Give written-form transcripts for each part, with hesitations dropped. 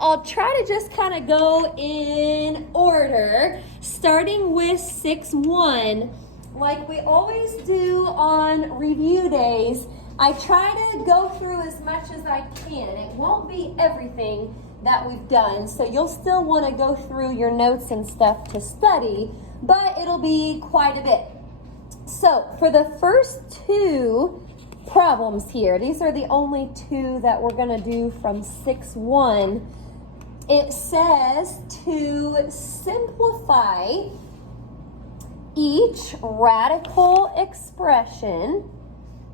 I'll try to just kind of go in order, starting with 6-1. Like we always do on review days, I try to go through as much as I can. It won't be everything that we've done, so you'll still want to go through your notes and stuff to study, but it'll be quite a bit. So for the first two problems here, these are the only two that we're going to do from 6-1. It says to simplify each radical expression.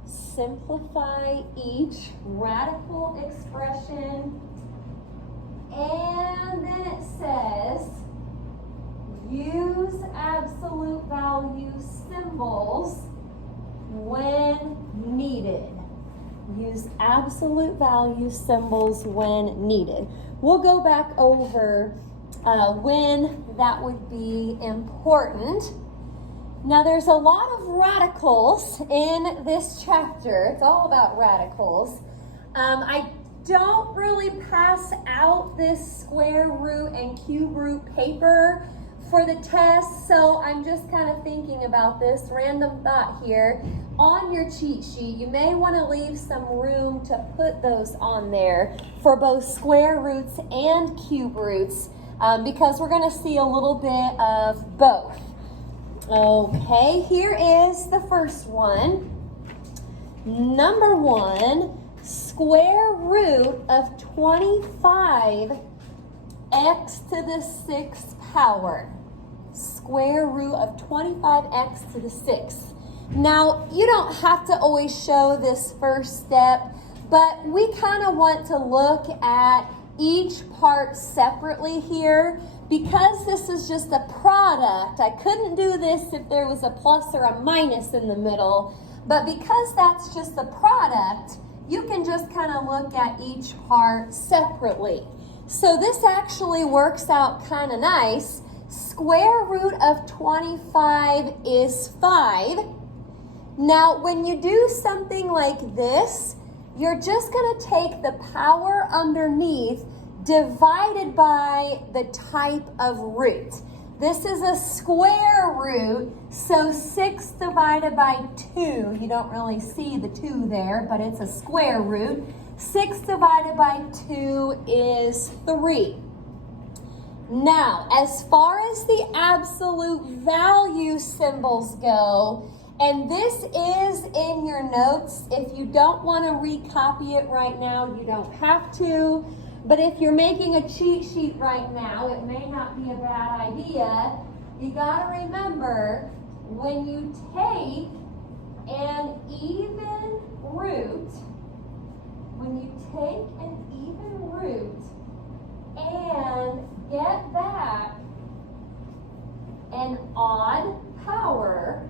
Simplify each radical expression. And then it says use absolute value symbols when needed. Use absolute value symbols when needed. We'll go back over when that would be important. Now there's a lot of radicals in this chapter. It's all about radicals. I don't really pass out this square root and cube root paper for the test, so I'm just kind of thinking about this random thought here. On your cheat sheet, you may want to leave some room to put those on there for both square roots and cube roots because we're going to see a little bit of both. Okay, here is the first one. Number 1, square root of 25 x to the 6th power. Square root of 25x to the 6th. Now, you don't have to always show this first step, but we kind of want to look at each part separately here. Because this is just a product, I couldn't do this if there was a plus or a minus in the middle, but because that's just a product, you can just kind of look at each part separately. So this actually works out kind of nice. Square root of 25 is 5. Now, when you do something like this, you're just going to take the power underneath divided by the type of root. This is a square root, so 6 divided by 2. You don't really see the 2 there, but it's a square root. 6 divided by 2 is 3. Now, as far as the absolute value symbols go, and this is in your notes. If you don't want to recopy it right now, you don't have to. But if you're making a cheat sheet right now, it may not be a bad idea. You got to remember, when you take an even root, and get back an odd power,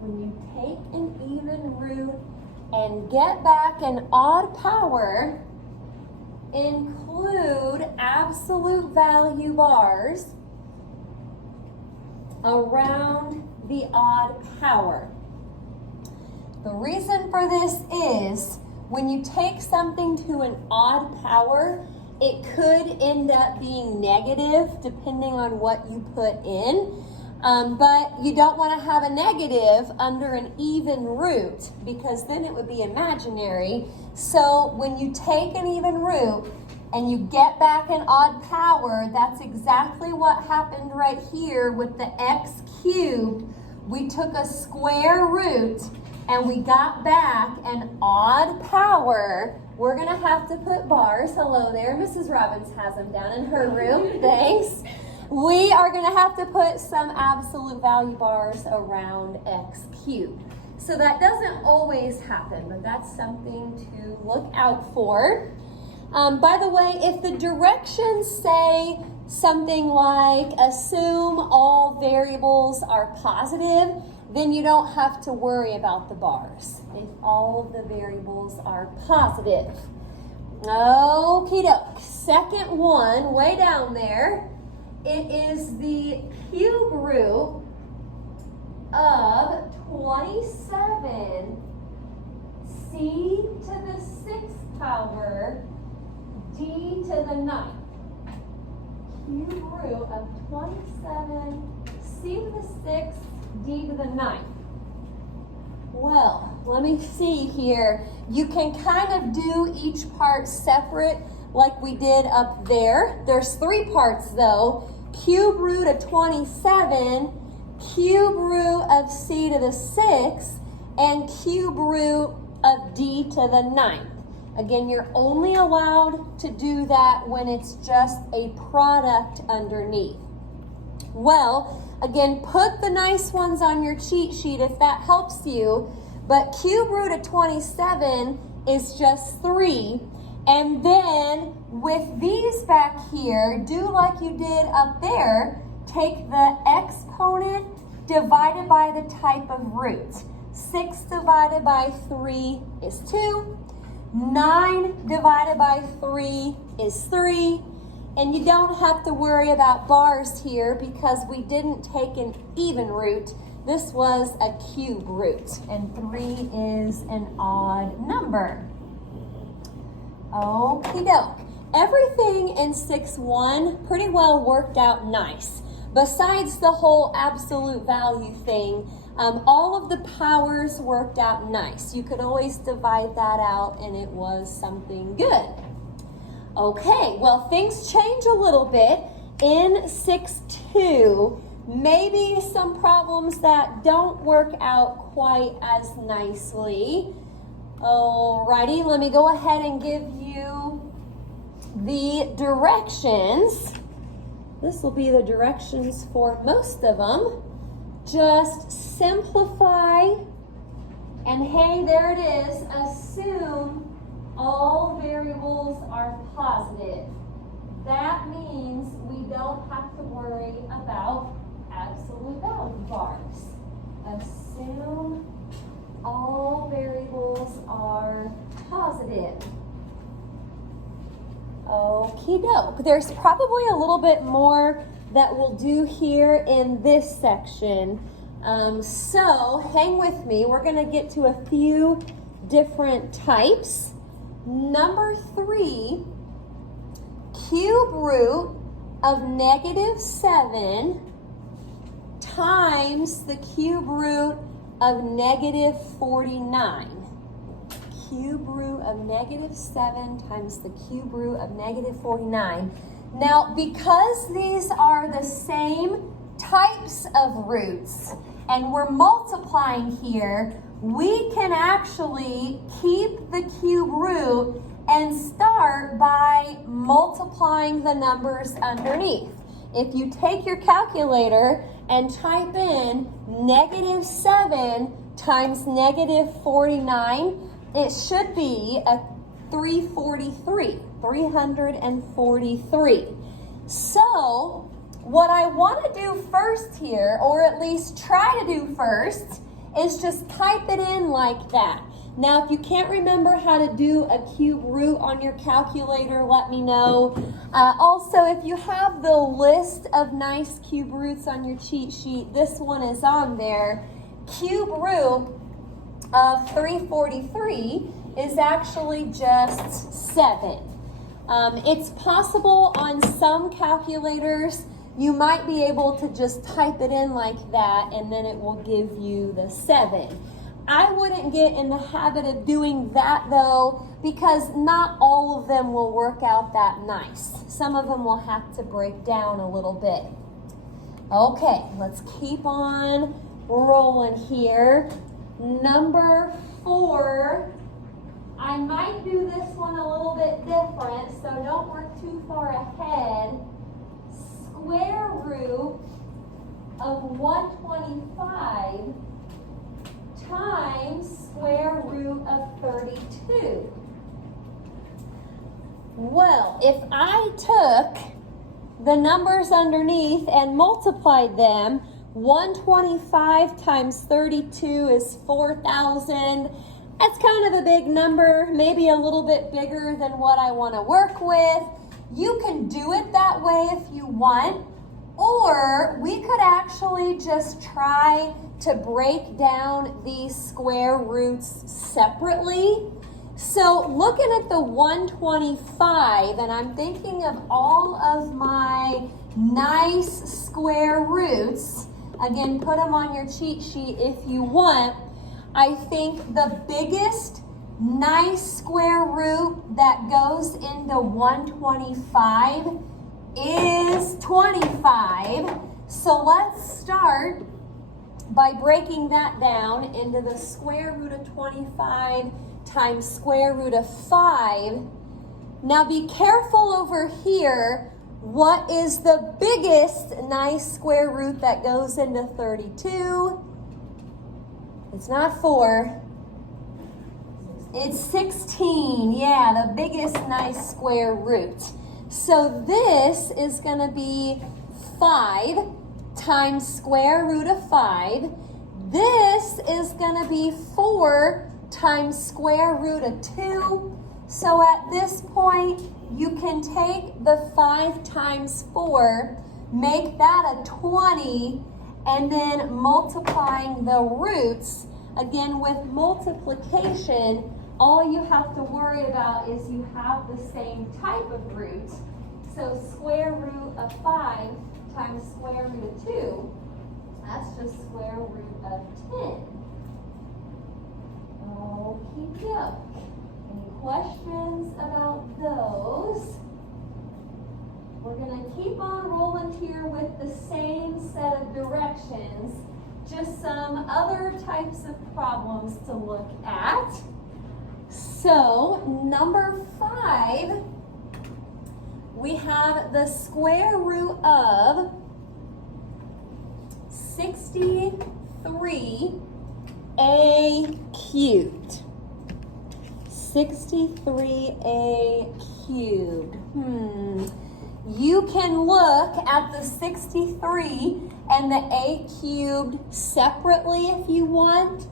when you take an even root and get back an odd power, include absolute value bars around the odd power. The reason for this is when you take something to an odd power, it could end up being negative depending on what you put in. But you don't want to have a negative under an even root because then it would be imaginary. So when you take an even root and you get back an odd power, that's exactly what happened right here with the x cubed. We took a square root and we got back an odd power. We're going to have to put bars. Hello there. Mrs. Robbins has them down in her room. Thanks. We are going to have to put some absolute value bars around x cubed. So that doesn't always happen, but that's something to look out for. By the way, if the directions say something like assume all variables are positive, then you don't have to worry about the bars if all of the variables are positive. Okie doke. Second one, way down there, it is the cube root of 27 c to the 6th power d to the 9th. Cube root of 27, c to the 6th, d to the 9th. Well, let me see here. You can kind of do each part separate like we did up there. There's 3 parts though. Cube root of 27, cube root of c to the 6th, and cube root of d to the 9th. Again, you're only allowed to do that when it's just a product underneath. Well, again, put the nice ones on your cheat sheet if that helps you, but cube root of 27 is just 3. And then with these back here, do like you did up there, take the exponent divided by the type of root. 6 divided by 3 is 2. 9 divided by 3 is 3. And you don't have to worry about bars here because we didn't take an even root. This was a cube root. And 3 is an odd number. Okie doke. Everything in 6-1 pretty well worked out nice. Besides the whole absolute value thing, all of the powers worked out nice. You could always divide that out and it was something good. Okay, well, things change a little bit in 6-2. Maybe some problems that don't work out quite as nicely. Alrighty, let me go ahead and give you the directions. This will be the directions for most of them. Just simplify, and hey, there it is. Assume all variables are positive. That means we don't have to worry about absolute value bars. Assume all variables are positive. Okie doke. There's probably a little bit more that we'll do here in this section. So hang with me. We're going to get to a few different types. Number 3, cube root of -7 times the cube root of -49. Cube root of -7 times the cube root of -49. Now, because these are the same types of roots and we're multiplying here, we can actually keep the cube root and start by multiplying the numbers underneath. If you take your calculator and type in -7 times -49, it should be a 343. So what I want to do first here, or at least try to do first, is just type it in like that. Now, if you can't remember how to do a cube root on your calculator, let me know. Also, if you have the list of nice cube roots on your cheat sheet, this one is on there. Cube root of 343 is actually just 7. It's possible on some calculators you might be able to just type it in like that and then it will give you the 7. I wouldn't get in the habit of doing that though, because not all of them will work out that nice. Some of them will have to break down a little bit. Okay, let's keep on rolling here. Number 4, I might do this one a little bit different, so don't work too far ahead. Square root of 125 times square root of 32. Well, if I took the numbers underneath and multiplied them, 125 times 32 is 4,000. That's kind of a big number, maybe a little bit bigger than what I want to work with. You can do it that way if you want, or we could actually just try to break down these square roots separately. So looking at the 125, and I'm thinking of all of my nice square roots. Again, put them on your cheat sheet if you want. I think the biggest nice square root that goes into 125 is 25. So let's start by breaking that down into the square root of 25 times square root of 5. Now be careful over here. What is the biggest nice square root that goes into 32? It's not 4. It's 16. Yeah, the biggest nice square root. So this is going to be 5 times square root of 5. This is going to be 4 times square root of 2. So at this point, you can take the 5 times 4, make that a 20, and then multiplying the roots. Again, with multiplication, all you have to worry about is you have the same type of root. So square root of 5 times square root of 2, that's just square root of 10. Okie doke. Any questions about those? We're going to keep on rolling here with the same set of directions, just some other types of problems to look at. So, number 5, we have the square root of 63a cubed. 63a cubed. You can look at the 63 and the a cubed separately if you want,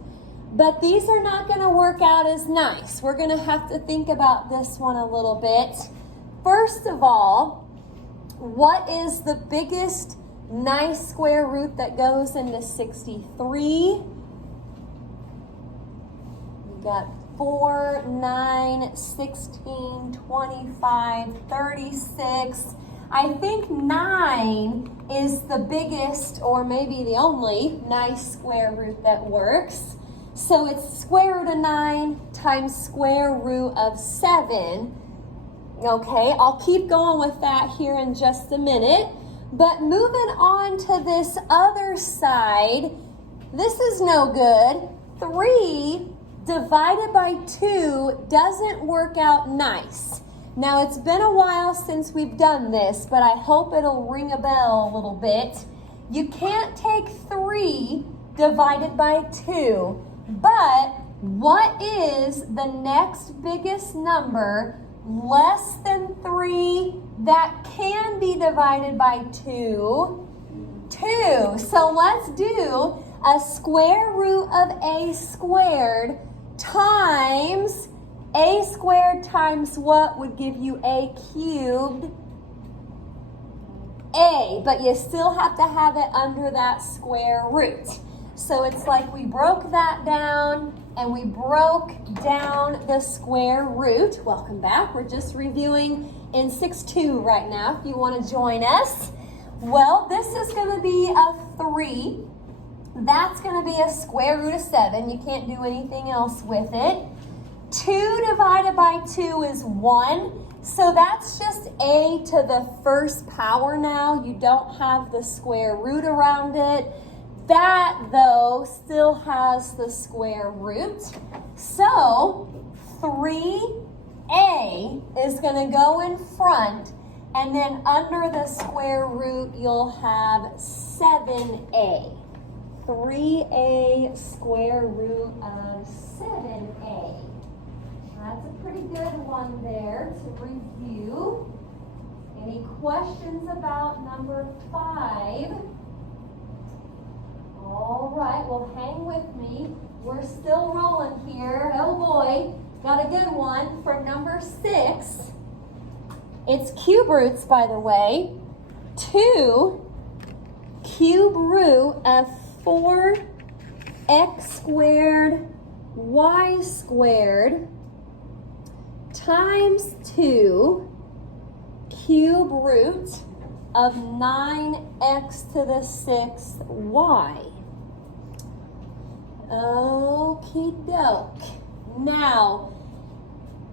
but these are not going to work out as nice. We're going to have to think about this one a little bit. First of all, what is the biggest nice square root that goes into 63? We got 4, 9, 16, 25, 36. I think 9 is the biggest, or maybe the only, nice square root that works. So it's square root of 9 times square root of 7. Okay, I'll keep going with that here in just a minute. But moving on to this other side, this is no good. 3 divided by 2 doesn't work out nice. Now, it's been a while since we've done this, but I hope it'll ring a bell a little bit. You can't take 3 divided by 2, but what is the next biggest number less than 3 that can be divided by 2? 2. So let's do a square root of a squared times a squared times what would give you a cubed? A, but you still have to have it under that square root. So it's like we broke that down and we broke down the square root. Welcome back. We're just reviewing in 6-2 right now if you want to join us. Well, this is going to be a 3. That's going to be a square root of 7. You can't do anything else with it. 2 divided by 2 is 1. So that's just a to the first power now. You don't have the square root around it. That, though, still has the square root. So 3a is going to go in front, and then under the square root, you'll have 7a. 3a square root of 7a. That's a pretty good one there to review. Any questions about number 5? All right, well, hang with me. We're still rolling here. Oh boy, got a good one for number 6. It's cube roots, by the way. 2 cube root of 4x squared y squared times 2 cube root of 9x to the 6th y. Okie doke. Now,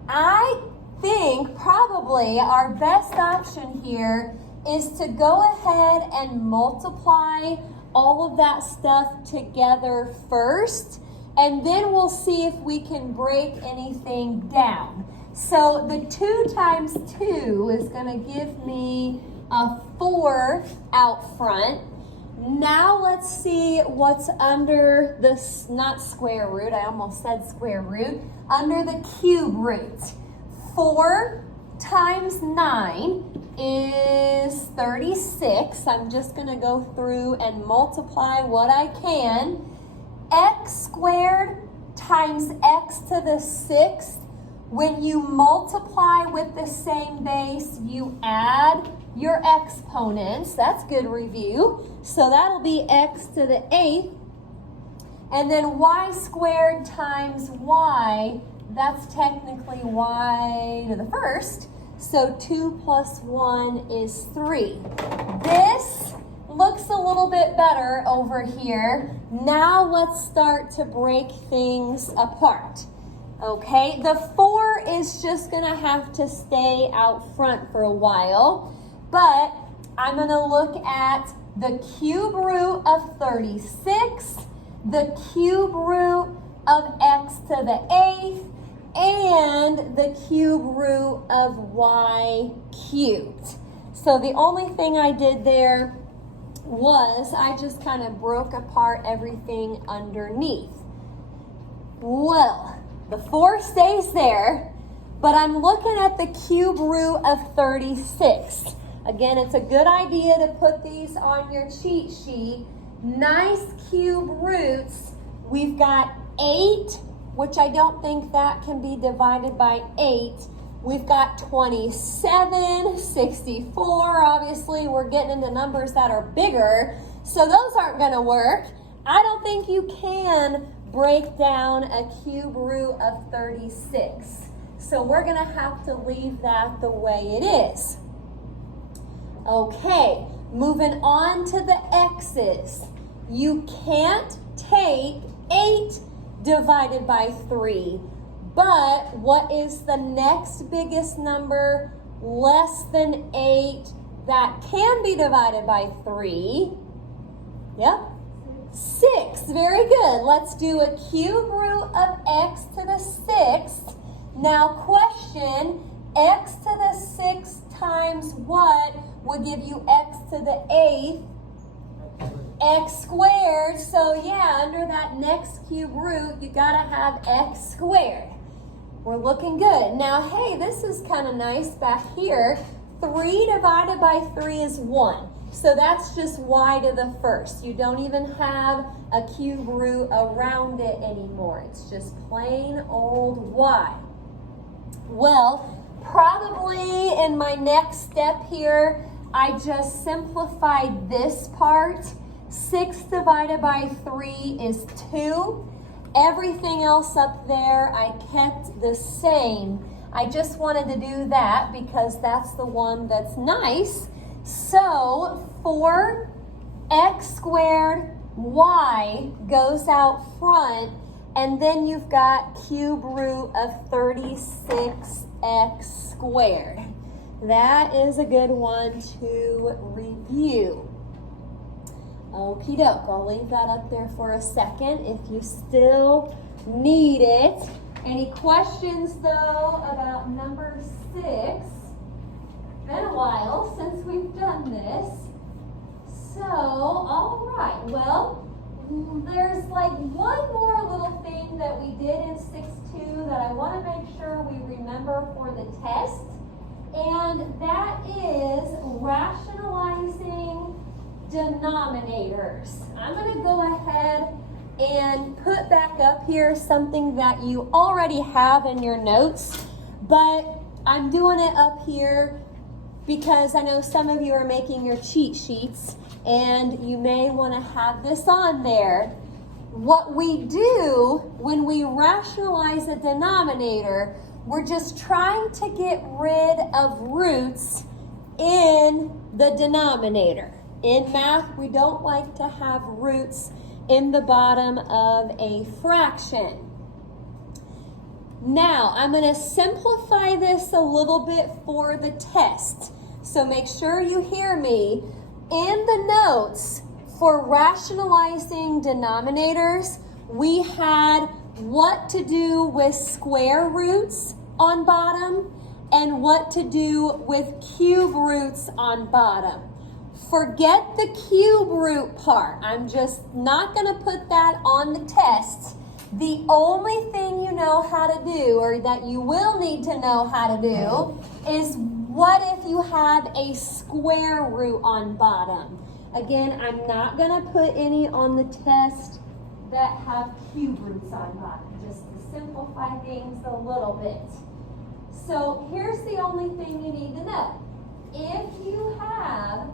I think probably our best option here is to go ahead and multiply all of that stuff together first, and then we'll see if we can break anything down. So the 2 times 2 is going to give me a 4 out front. Now let's see what's under this, not square root, I almost said square root, under the cube root. 4 times 9 is 36. I'm just going to go through and multiply what I can. X squared times x to the 6th. When you multiply with the same base, you add your exponents. That's good review. So that'll be x to the 8th. And then y squared times y, that's technically y to the 1st. So 2 plus 1 is 3. This looks a little bit better over here. Now let's start to break things apart. Okay, the 4 is just going to have to stay out front for a while, but I'm going to look at the cube root of 36, the cube root of x to the 8th, and the cube root of y cubed. So the only thing I did there was I just kind of broke apart everything underneath. Well, the 4 stays there, but I'm looking at the cube root of 36. Again, it's a good idea to put these on your cheat sheet. Nice cube roots. We've got 8, which I don't think that can be divided by 8. We've got 27, 64. Obviously, we're getting into numbers that are bigger, so those aren't going to work. I don't think you can break down a cube root of 36. So we're going to have to leave that the way it is. Okay, moving on to the x's. You can't take 8 divided by 3. But what is the next biggest number less than 8 that can be divided by 3? Yep. 6. Very good. Let's do a cube root of x to the 6th. Now question, x to the 6th times what would give you x to the 8th? X squared. So yeah, under that next cube root, you gotta have x squared. We're looking good. Now, hey, this is kind of nice back here. 3 divided by 3 is 1. So that's just y to the 1st. You don't even have a cube root around it anymore. It's just plain old y. Well, probably in my next step here, I just simplified this part. 6 divided by 3 is 2. Everything else up there I kept the same. I just wanted to do that because that's the one that's nice. So 4x squared y goes out front, and then you've got cube root of 36x squared. That is a good one to review. Okie doke, I'll leave that up there for a second if you still need it. Any questions though about number 6? Been a while since we've done this. So, all right, well, there's like one more little thing that we did in 6.2 that I want to make sure we remember for the test, and that is rationalizing denominators. I'm going to go ahead and put back up here something that you already have in your notes, but I'm doing it up here because I know some of you are making your cheat sheets and you may want to have this on there. What we do when we rationalize a denominator, We're just trying to get rid of roots in the denominator. In math, we don't like to have roots in the bottom of a fraction. Now, I'm going to simplify this a little bit for the test. So make sure you hear me. In the notes for rationalizing denominators, we had what to do with square roots on bottom and what to do with cube roots on bottom. Forget the cube root part. I'm just not going to put that on the test. The only thing you know how to do, or that you will need to know how to do, is what if you have a square root on bottom? Again, I'm not going to put any on the test that have cube roots on bottom, just to simplify things a little bit. So here's the only thing you need to know. If you have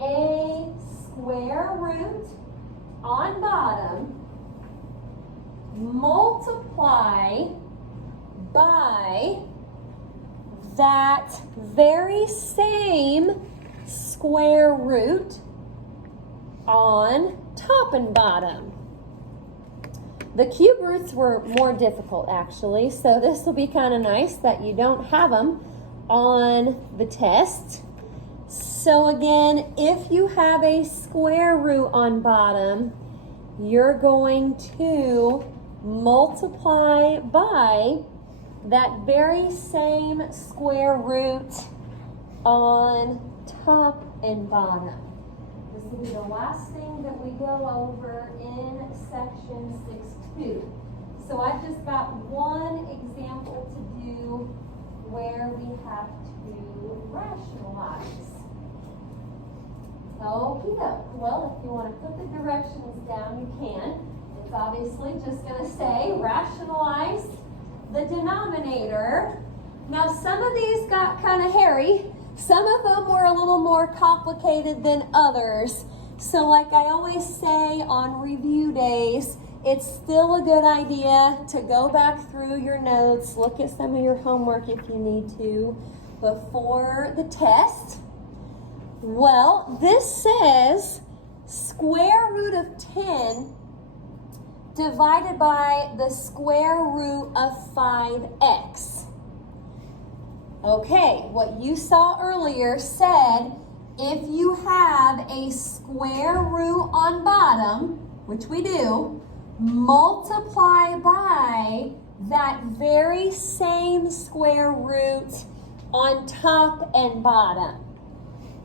a square root on bottom, multiply by that very same square root on top and bottom. The cube roots were more difficult actually, so this will be kind of nice that you don't have them on the test. So again, if you have a square root on bottom, you're going to multiply by that very same square root on top and bottom. This will be the last thing that we go over in section 6.2. So I've just got one example to do where we have to rationalize. Okie doke. Well, if you want to put the directions down, you can. It's obviously just going to say rationalize the denominator. Now, some of these got kind of hairy. Some of them were a little more complicated than others. So like I always say on review days, it's still a good idea to go back through your notes, look at some of your homework if you need to before the test. Well, this says square root of 10 divided by the square root of 5x. Okay, what you saw earlier said if you have a square root on bottom, which we do, multiply by that very same square root on top and bottom.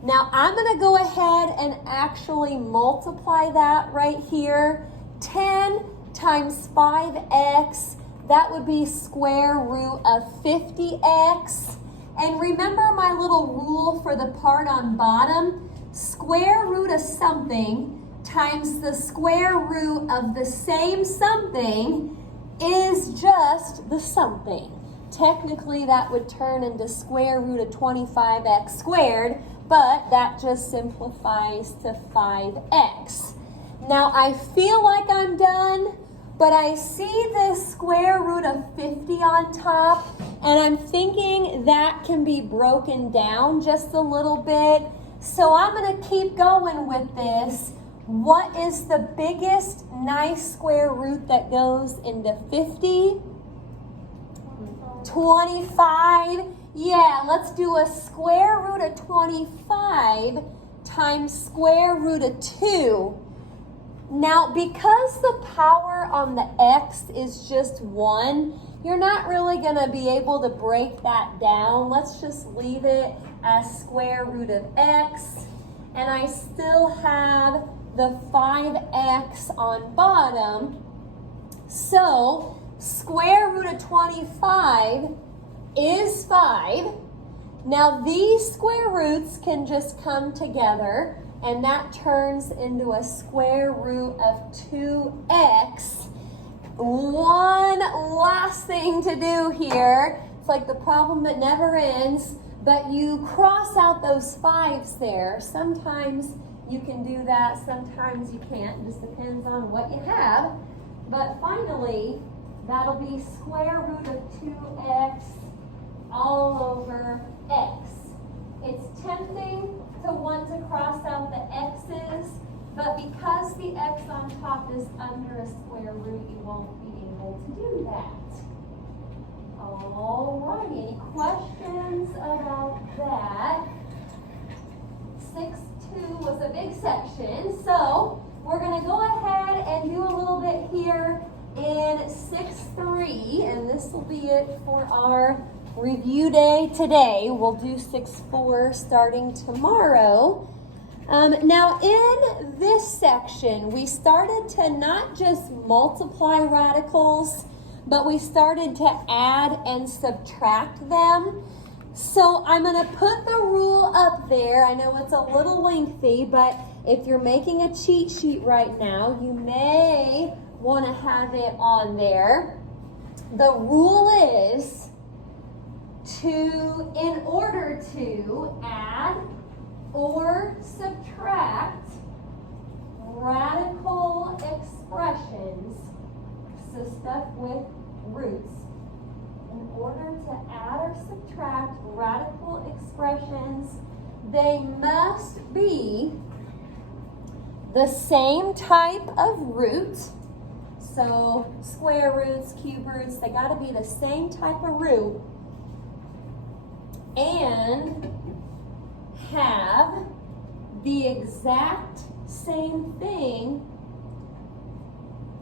Now, I'm going to go ahead and actually multiply that right here. 10 times 5x, that would be square root of 50x. And remember my little rule for the part on bottom? Square root of something times the square root of the same something is just the something. Technically, that would turn into square root of 25x squared, but that just simplifies to 5x. Now, I feel like I'm done, but I see this square root of 50 on top, and I'm thinking that can be broken down just a little bit. So I'm going to keep going with this. What is the biggest nice square root that goes into 50? 25. Yeah, let's do a square root of 25 times square root of 2. Now, because the power on the x is just 1, you're not really going to be able to break that down. Let's just leave it as square root of x. And I still have the 5x on bottom. So, square root of 25 is 5. Now, these square roots can just come together, and that turns into a square root of 2x. One last thing to do here. It's like the problem that never ends, but you cross out those 5s there. Sometimes you can do that, sometimes you can't. It just depends on what you have. But finally, That'll be square root of 2x all over x. It's tempting to want to cross out the x's, but because the x on top is under a square root, you won't be able to do that. All right, any questions about that? 6.2 was a big section, so we're going to go ahead and do a little bit here in 6.3, and this will be it for our review day today. We'll do 6.4 starting tomorrow. Now in this section, we started to not just multiply radicals, but we started to add and subtract them. So I'm going to put the rule up there. I know it's a little lengthy, but if you're making a cheat sheet right now, you may want to have it on there. The rule is in order to add or subtract radical expressions, so stuff with roots. In order to add or subtract radical expressions, they must be the same type of root. So square roots, cube roots, they got to be the same type of root and have the exact same thing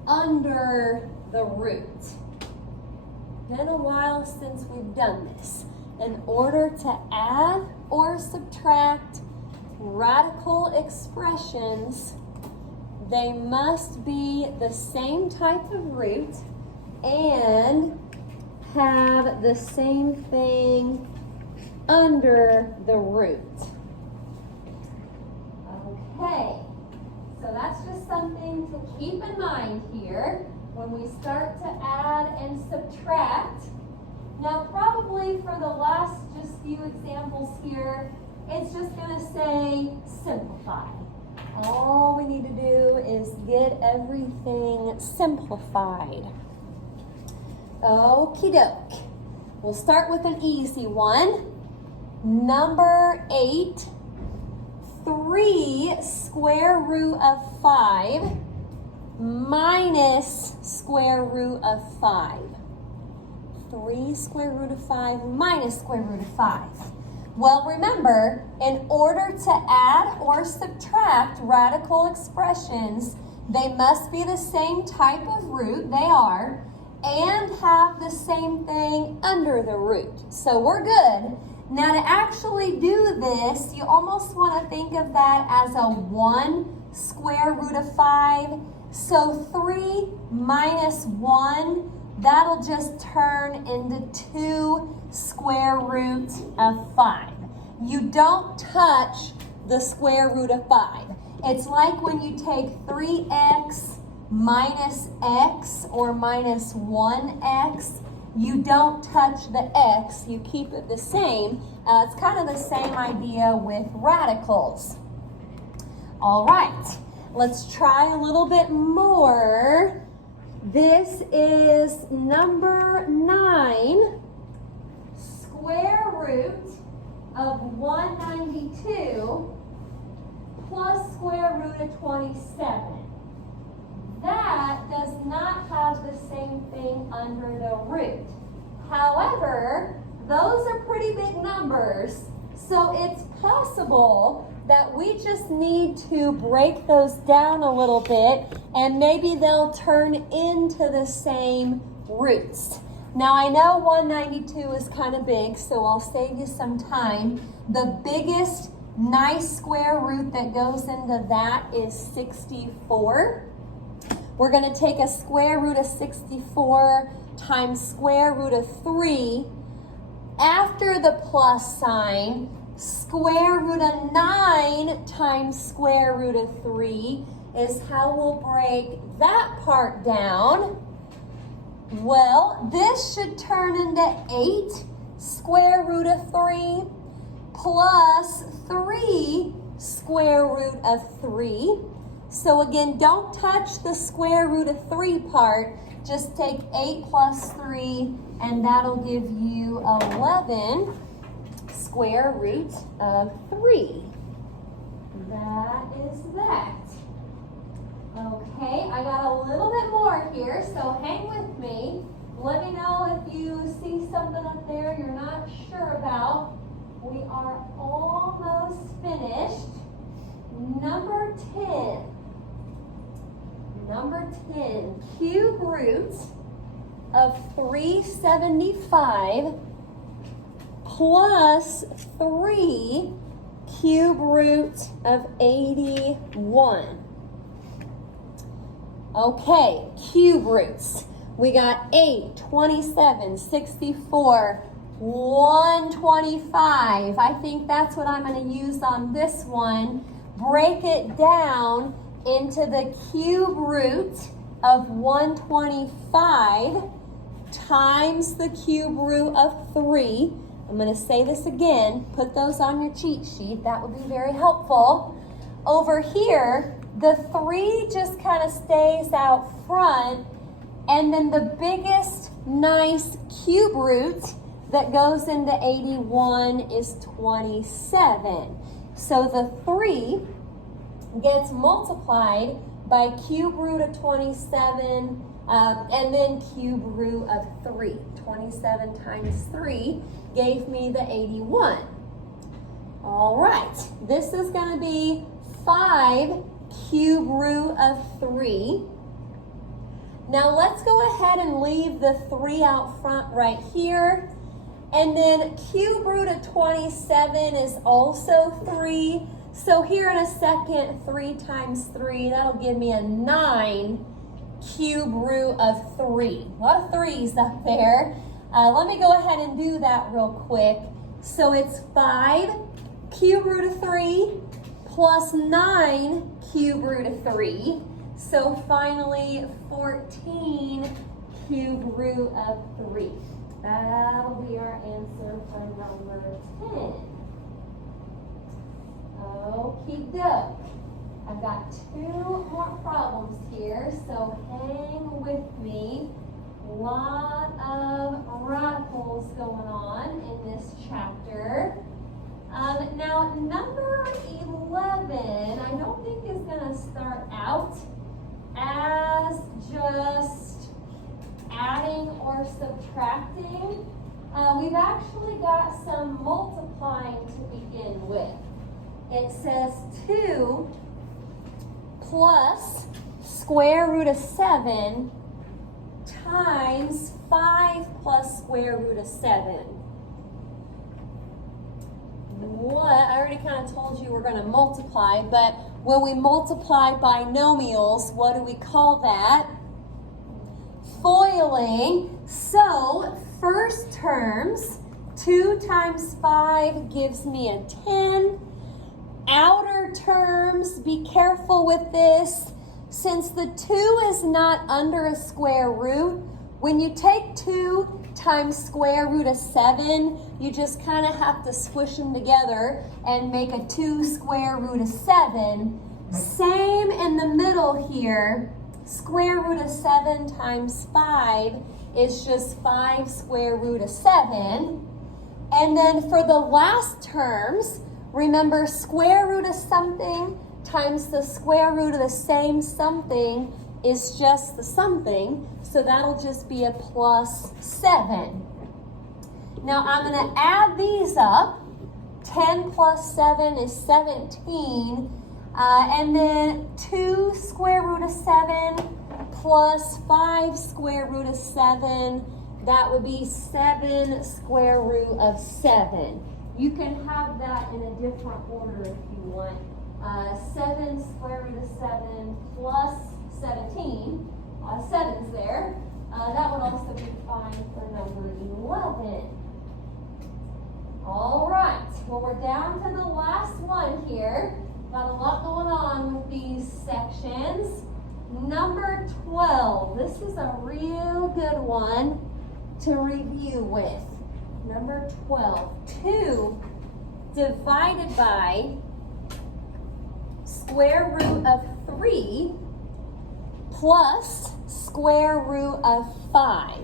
under the root. Been a while since we've done this. In order to add or subtract radical expressions, they must be the same type of root and have the same thing under the root. Okay, so that's just something to keep in mind here when we start to add and subtract. Now probably for the last just few examples here, it's just going to say simplify. All we need to do is get everything simplified. Okie doke. We'll start with an easy one. Number 8, 3 square root of 5 minus square root of 5. 3 square root of 5 minus square root of 5. Well, remember, in order to add or subtract radical expressions, they must be the same type of root, they are, and have the same thing under the root. So we're good. Now to actually do this, you almost want to think of that as a 1 square root of 5. So 3 minus 1, that'll just turn into 2 square root of 5. You don't touch the square root of 5. It's like when you take 3x minus x or minus 1x. You don't touch the x, you keep it the same. It's kind of the same idea with radicals. All right, let's try a little bit more. This is number 9, square root of 192 plus square root of 27. That does not have the same thing under the root. However, those are pretty big numbers, so it's possible that we just need to break those down a little bit and maybe they'll turn into the same roots. Now I know 192 is kind of big, so I'll save you some time. The biggest nice square root that goes into that is 64. We're going to take a square root of 64 times square root of 3. After the plus sign, square root of 9 times square root of 3 is how we'll break that part down. Well, this should turn into 8 square root of 3 plus 3 square root of 3. So again, don't touch the square root of 3 part. just take 8 plus 3, and that'll give you 11 square root of 3. That is that. Okay, I got a little bit more here, so hang with me. Let me know if you see something up there you're not sure about. We are almost finished. Number 10. Number 10, cube root of 375 plus 3 cube root of 81. Okay, cube roots. We got 8, 27, 64, 125. I think that's what I'm going to use on this one. Break it down into the cube root of 125 times the cube root of 3. I'm going to say this again. Put those on your cheat sheet. That would be very helpful. Over here, the 3 just kind of stays out front, and then the biggest nice cube root that goes into 81 is 27. So the 3 gets multiplied by cube root of 27 and then cube root of 3. 27 times 3 gave me the 81. All right, this is going to be 5 cube root of 3. Now let's go ahead and leave the 3 out front right here. And then cube root of 27 is also 3. So here in a second, 3 times 3, that'll give me a 9 cube root of 3. A lot of 3's up there. Let me go ahead and do that real quick. So it's 5 cube root of 3 plus 9 cube root of 3. So finally, 14 cube root of 3. That'll be our answer for number 10. Okie doke. I've got 2 more problems here, so hang with me. A lot of radicals going on in this chapter. Now, number 11, I don't think is going to start out as just adding or subtracting. We've actually got some multiplying to begin with. It says 2 plus square root of 7 times 5 plus square root of 7. What? I already kind of told you we're going to multiply, but when we multiply binomials, what do we call that? Foiling. So, first terms, 2 times 5 gives me a 10. Outer terms, be careful with this. Since the 2 is not under a square root, when you take 2 times square root of 7, you just kind of have to squish them together and make a 2 square root of 7. Same in the middle here. Square root of 7 times 5 is just 5 square root of 7. And then for the last terms, remember square root of something times the square root of the same something is just the something. So that'll just be a plus 7. Now I'm going to add these up. 10 plus 7 is 17. And then 2 square root of 7 plus 5 square root of 7, that would be 7 square root of 7. You can have that in a different order if you want. 7 square root of 7 plus 17, 7's there. That would also be fine for number 11. All right, well, we're down to the last one here. Got a lot going on with these sections. Number 12. This is a real good one to review with. Number 12. 2 divided by square root of 3 plus square root of 5.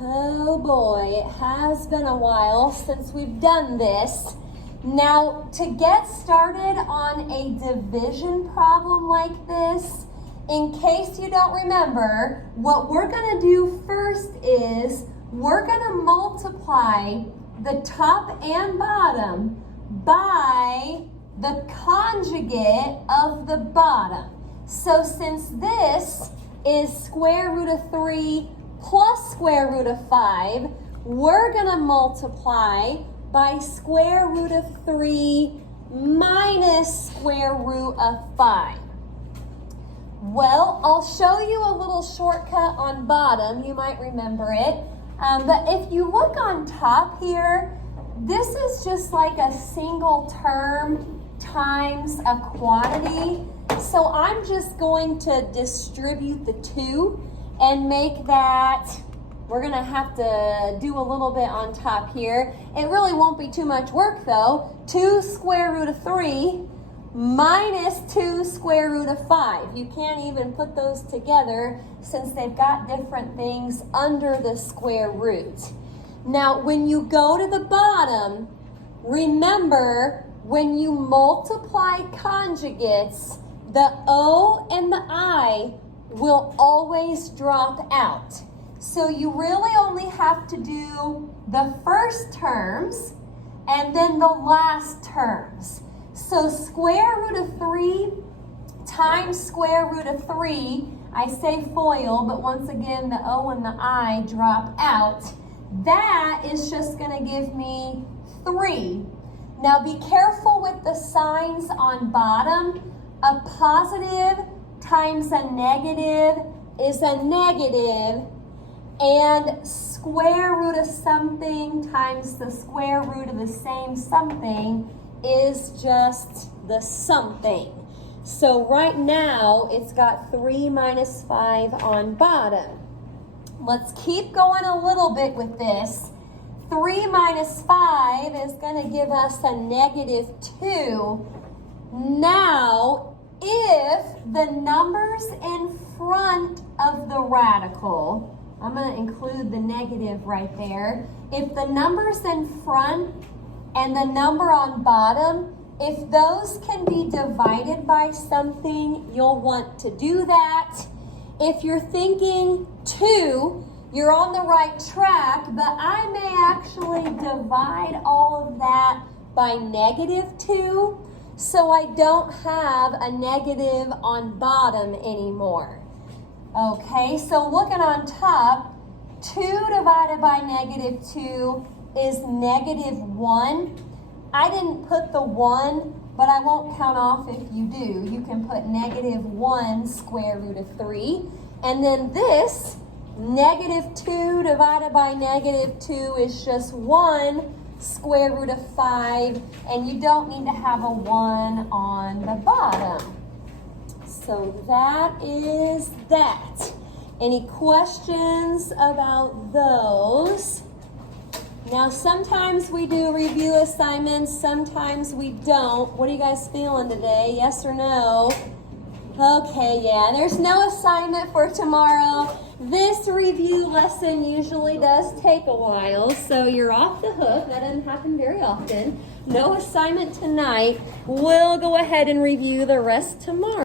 Oh boy, it has been a while since we've done this. Now, to get started on a division problem like this, in case you don't remember, what we're going to do first is we're going to multiply the top and bottom by the conjugate of the bottom. So since this is square root of 3 plus square root of 5, we're going to multiply by square root of 3 minus square root of 5. Well, I'll show you a little shortcut on bottom. You might remember it. But if you look on top here, this is just like a single term times a quantity. So I'm just going to distribute the 2 and make that, we're going to have to do a little bit on top here. It really won't be too much work though. 2 square root of 3 minus 2 square root of 5. You can't even put those together since they've got different things under the square root. Now, when you go to the bottom, remember when you multiply conjugates, the O and the I will always drop out. So you really only have to do the first terms and then the last terms. So square root of 3 times square root of 3, I say FOIL, but once again the O and the I drop out. That is just going to give me 3. Now be careful with the signs on bottom. A positive times a negative is a negative, and square root of something times the square root of the same something is just the something. So right now it's got 3 minus 5 on bottom. Let's keep going a little bit with this. 3 minus 5 is going to give us a negative 2. Now, if the numbers in front of the radical, I'm going to include the negative right there. If the numbers in front and the number on bottom, if those can be divided by something, you'll want to do that. If you're thinking 2, you're on the right track, but I may actually divide all of that by negative 2, so I don't have a negative on bottom anymore. Okay, so looking on top, 2 divided by negative 2 is negative 1. I didn't put the 1, but I won't count off if you do. You can put negative 1 square root of 3. And then this, negative 2 divided by negative 2 is just 1 square root of 5. And you don't need to have a 1 on the bottom. So that is that. Any questions about those? Now, sometimes we do review assignments, sometimes we don't. What are you guys feeling today? Yes or no? Okay, yeah, there's no assignment for tomorrow. This review lesson usually does take a while, so you're off the hook. That doesn't happen very often. No assignment tonight. We'll go ahead and review the rest tomorrow.